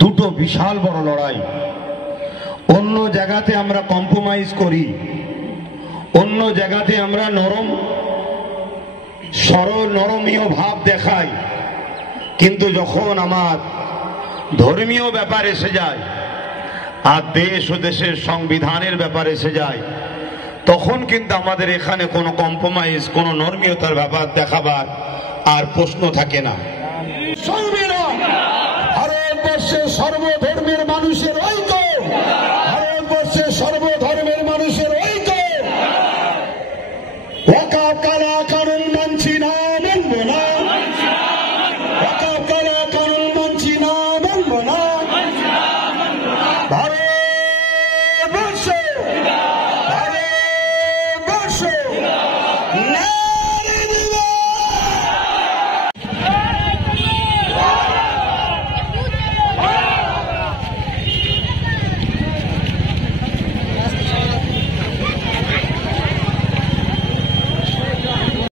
দুটো বিশাল বড় লড়াই। অন্য জায়গাতে আমরা কম্প্রোমাইজ করি, অন্য জায়গাতে আমরা নরমীয় ভাব দেখাই, কিন্তু যখন আমার ধর্মীয় ব্যাপার এসে যায় আর দেশ ও দেশের সংবিধানের ব্যাপার এসে যায়, তখন কিন্তু আমাদের এখানে কোনো কম্প্রোমাইজ, কোনো নরমীয়তার ব্যাপার দেখাবার আর প্রশ্ন থাকে না। সংবিধান ভারতবর্ষের সর্বধর্মের মানুষের ঐক্য, ভারতবর্ষের সর্বধর্মের মানুষের ঐক্য। ওয়াকাফ কালা কানুন মানছি না, মানব না। ওয়াকাফ কালা কানুন মানছি না, মানব না।